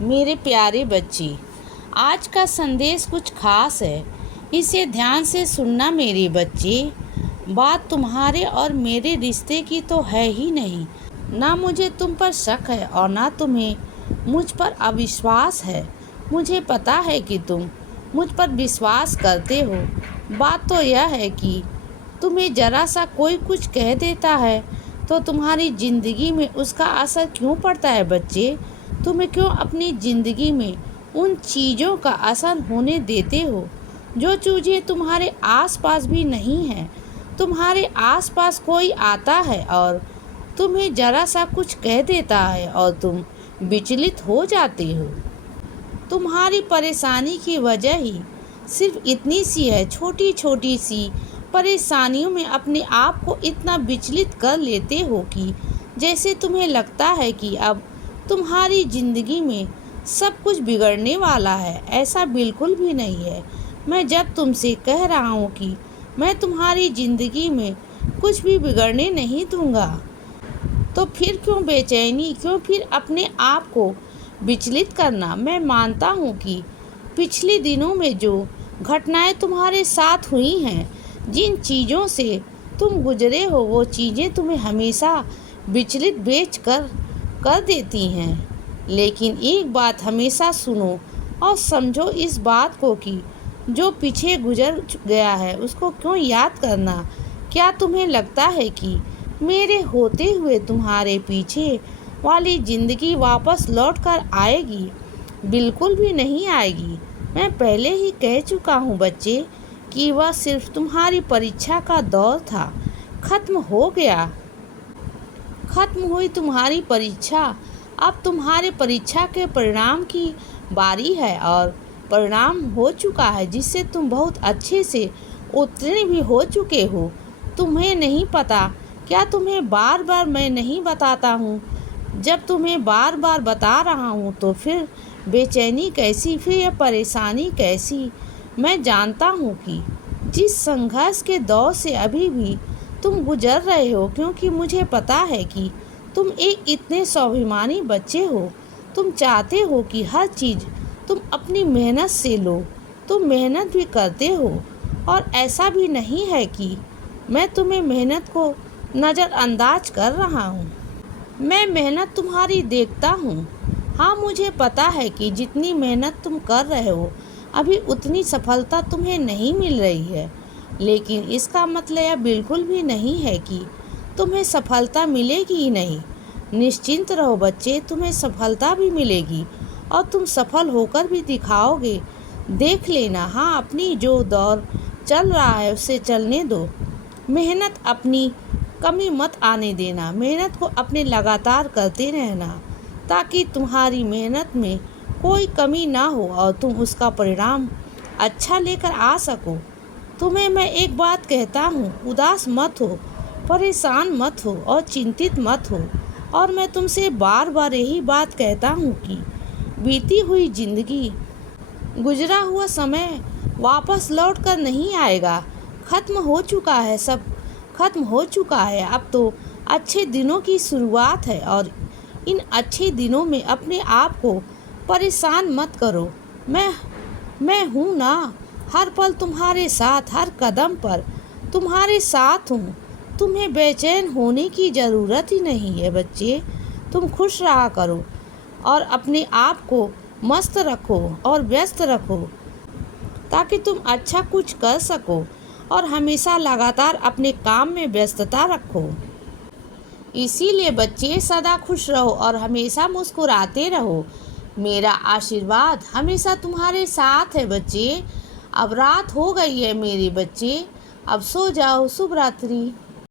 मेरे प्यारे बच्चे, आज का संदेश कुछ खास है। इसे ध्यान से सुनना मेरे बच्चे। बात तुम्हारे और मेरे रिश्ते की तो है ही नहीं। ना मुझे तुम पर शक है और ना तुम्हें मुझ पर अविश्वास है। मुझे पता है कि तुम मुझ पर विश्वास करते हो। बात तो यह है कि तुम्हें ज़रा सा कोई कुछ कह देता है तो तुम्हारी ज़िंदगी में उसका असर क्यों पड़ता है बच्चे? तुम्हें क्यों अपनी ज़िंदगी में उन चीज़ों का असर होने देते हो जो चीज़ें तुम्हारे आसपास भी नहीं हैं? तुम्हारे आसपास कोई आता है और तुम्हें ज़रा सा कुछ कह देता है और तुम विचलित हो जाते हो। तुम्हारी परेशानी की वजह ही सिर्फ इतनी सी है। छोटी छोटी सी परेशानियों में अपने आप को इतना विचलित कर लेते हो कि जैसे तुम्हें लगता है कि अब तुम्हारी ज़िंदगी में सब कुछ बिगड़ने वाला है। ऐसा बिल्कुल भी नहीं है। मैं जब तुमसे कह रहा हूँ कि मैं तुम्हारी ज़िंदगी में कुछ भी बिगड़ने नहीं दूँगा, तो फिर क्यों बेचैनी, क्यों फिर अपने आप को विचलित करना? मैं मानता हूँ कि पिछले दिनों में जो घटनाएं तुम्हारे साथ हुई हैं, जिन चीज़ों से तुम गुजरे हो, वो चीज़ें तुम्हें हमेशा विचलित बेच कर देती हैं। लेकिन एक बात हमेशा सुनो और समझो इस बात को कि जो पीछे गुजर गया है उसको क्यों याद करना? क्या तुम्हें लगता है कि मेरे होते हुए तुम्हारे पीछे वाली ज़िंदगी वापस लौट कर आएगी? बिल्कुल भी नहीं आएगी। मैं पहले ही कह चुका हूँ बच्चे कि वह सिर्फ तुम्हारी परीक्षा का दौर था। खत्म हो गया। खत्म हुई तुम्हारी परीक्षा। अब तुम्हारे परीक्षा के परिणाम की बारी है और परिणाम हो चुका है जिससे तुम बहुत अच्छे से उत्तीर्ण भी हो चुके हो। तुम्हें नहीं पता क्या? तुम्हें बार बार मैं नहीं बताता हूँ? जब तुम्हें बार बार बता रहा हूँ तो फिर बेचैनी कैसी, फिर यह परेशानी कैसी? मैं जानता हूँ कि जिस संघर्ष के दौर से अभी भी तुम गुजर रहे हो, क्योंकि मुझे पता है कि तुम एक इतने स्वाभिमानी बच्चे हो। तुम चाहते हो कि हर चीज़ तुम अपनी मेहनत से लो। तुम मेहनत भी करते हो और ऐसा भी नहीं है कि मैं तुम्हें मेहनत को नज़रअंदाज कर रहा हूँ। मैं मेहनत तुम्हारी देखता हूँ। हाँ, मुझे पता है कि जितनी मेहनत तुम कर रहे हो अभी उतनी सफलता तुम्हें नहीं मिल रही है, लेकिन इसका मतलब यह बिल्कुल भी नहीं है कि तुम्हें सफलता मिलेगी ही नहीं। निश्चिंत रहो बच्चे, तुम्हें सफलता भी मिलेगी और तुम सफल होकर भी दिखाओगे। देख लेना। हाँ, अपनी जो दौर चल रहा है उसे चलने दो। मेहनत अपनी कमी मत आने देना। मेहनत को अपने लगातार करते रहना ताकि तुम्हारी मेहनत में कोई कमी ना हो और तुम उसका परिणाम अच्छा लेकर आ सको। तुम्हें मैं एक बात कहता हूँ, उदास मत हो, परेशान मत हो और चिंतित मत हो। और मैं तुमसे बार बार यही बात कहता हूँ कि बीती हुई जिंदगी, गुजरा हुआ समय वापस लौट कर नहीं आएगा। खत्म हो चुका है, सब खत्म हो चुका है। अब तो अच्छे दिनों की शुरुआत है और इन अच्छे दिनों में अपने आप को परेशान मत करो। मैं हूँ ना, हर पल तुम्हारे साथ, हर कदम पर तुम्हारे साथ हूँ। तुम्हें बेचैन होने की ज़रूरत ही नहीं है बच्चे। तुम खुश रहा करो और अपने आप को मस्त रखो और व्यस्त रखो ताकि तुम अच्छा कुछ कर सको और हमेशा लगातार अपने काम में व्यस्तता रखो। इसीलिए बच्चे सदा खुश रहो और हमेशा मुस्कुराते रहो। मेरा आशीर्वाद हमेशा तुम्हारे साथ है बच्चे। अब रात हो गई है मेरे बच्चे, अब सो जाओ। शुभ रात्रि।